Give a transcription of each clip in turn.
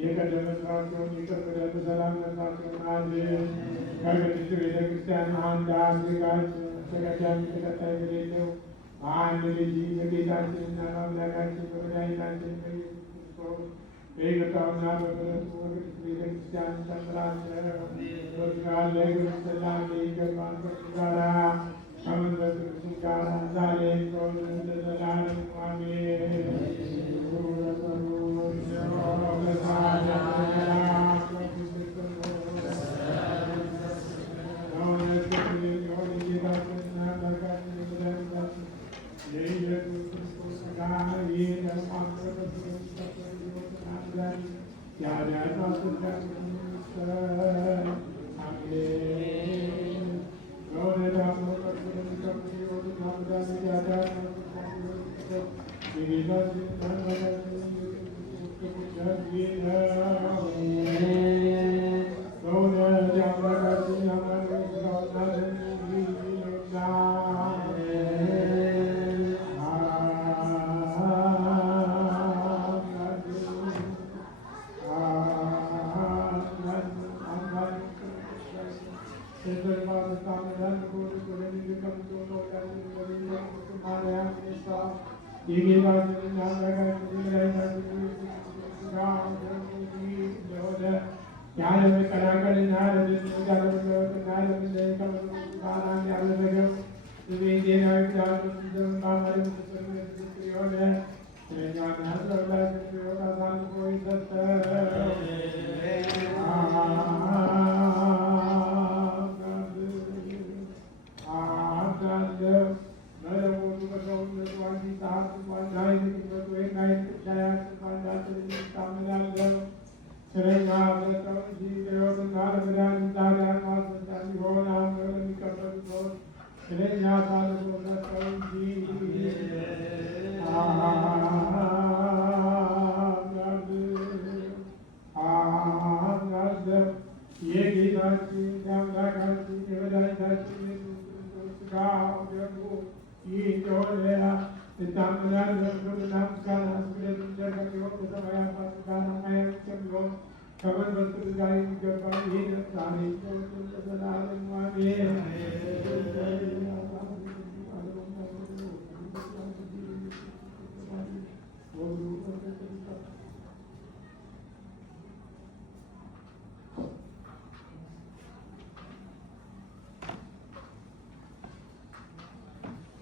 የቀደመ ስራቸውን ይቅር ብለህ በሰላም ነፍሳቸውን አድን። ከቅድስት ቤተክርስቲያን አንድ አድርጋት ተቀዳሚ ተከታይ በሌለው አንድ ልጅ በጌታችንና በአምላካችን በመድኃኒታችን በኢየሱስ ክርስቶስ በይቅርታውና በምሕረቱ በቅድስት ቤተክርስቲያን ጨምራቸው። በስጋለ ስላሴ ይገባል ከእርሱ ጋራ ከመንፈስ ቅዱስ ጋር ዛሬም ዘወትርም ለዘላለሙ አሜን።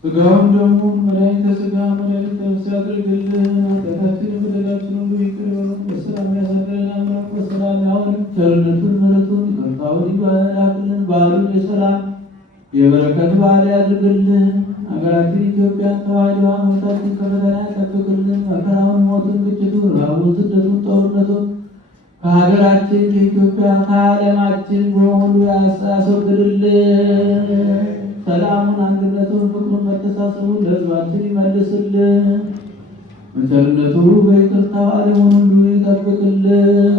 ስጋውን ደግሞ መድኃኒተ ስጋ መድኃኒተ ነፍስ ያድርግልን። ኃጢአታችንን በደላችንን ሁሉ ይቅር ይበለን። በሰላም ያሳድረን አምላክ በሰላም ያዋለን። ቸርነቱን ምሕረቱን ይቅርታውን ይላክልን። በዓሉን የሰላም የበረከት በዓል ያድርግልን። ሀገራችን ኢትዮጵያን ተዋሕዶ ሃይማኖታችን ከፈተና ይጠብቅልን። መከራውን፣ ሞቱን፣ ግጭቱን፣ ረሃቡን፣ ስደቱን፣ ጦርነቱን ከሀገራችን ከኢትዮጵያ ከዓለማችን በሙሉ ያስወግድልን። ሰላሙን፣ አንድነቱን፣ ፍቅሩን፣ መተሳሰቡን ለሕዝባችን ይመልስልን። በቸርነቱ በይቅርታው ዓለሙን ሁሉ ይጠብቅልን።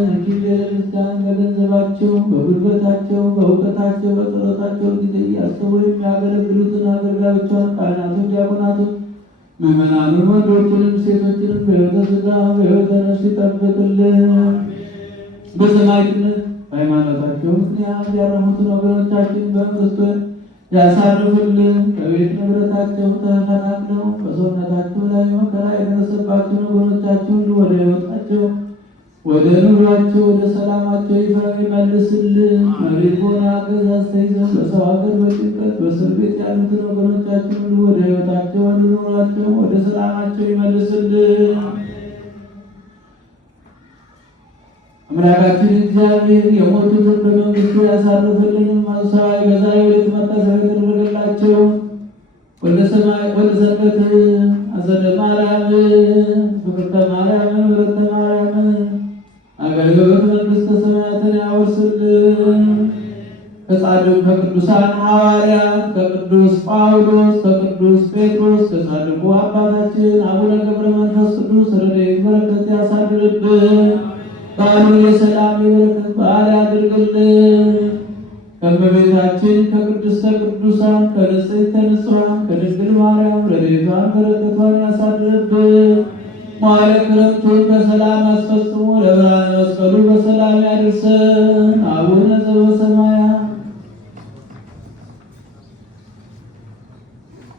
እጅግ ቤተክርስቲያን በገንዘባቸው፣ በጉልበታቸው፣ በእውቀታቸው፣ በጸሎታቸው ጊዜ እያሰቡ የሚያገለግሉትን አገልጋዮቿን፣ ካህናቱን፣ ዲያቆናቱን፣ ምዕመናኑን ወንዶችንም ሴቶችንም በሕይወተ ሥጋ በሕይወተ ነፍስ ይጠብቅልን። በሰማዕትነት በሃይማኖታቸው ምክንያት ያረፉትን ወገኖቻችን በመንግሥቱ ያሳርፍልን። ከቤት ንብረታቸው ተፈናቅለው በሰውነታቸው ላይ መከራ የደረሰባቸውን ወገኖቻችን ወደ ሕይወታቸው፣ ወደ ኑሯቸው፣ ወደ ሰላማቸው ይመልስልን። መሬት በሆነ አገዛዝ ተይዘው በሰው ሀገር በጭንቀት በእስር ቤት ያሉትን ወገኖቻችን ሁሉ ወደ ሕይወታቸው፣ ወደ ኑሯቸው፣ ወደ ሰላማቸው ይመልስልን። አምላካችን እግዚአብሔር የሞቱትን በመንግስቱ ያሳርፍልን። ሰማይ ገዛይ ወደ መታሰቢያ የተደረገላቸው ወደ ሰንበት አጸደ ማርያም፣ ፍቅርተ ማርያም፣ ወለተ ማርያም አገልግሎት መንግሥተ ሰማያትን ያወርስልን። ከጻድቁ ከቅዱሳን ሐዋርያት ከቅዱስ ጳውሎስ፣ ከቅዱስ ጴጥሮስ፣ ከጻድቁ አባታችን አቡነ ገብረ መንፈስ ቅዱስ ረድኤት በረከት ያሳድርብን። በዓሉን የሰላም የበረከት በዓል ያድርግልን። ከእመቤታችን ከቅድስተ ቅዱሳን ከንጽሕተ ንጹሐን ከድንግል ማርያም ረድኤቷን በረከቷን ያሳድርብን። መዋዕለ ክረምቱን በሰላም አስፈጽሞ ለብርሃነ መስቀሉ በሰላም ያድርሰን። አቡነ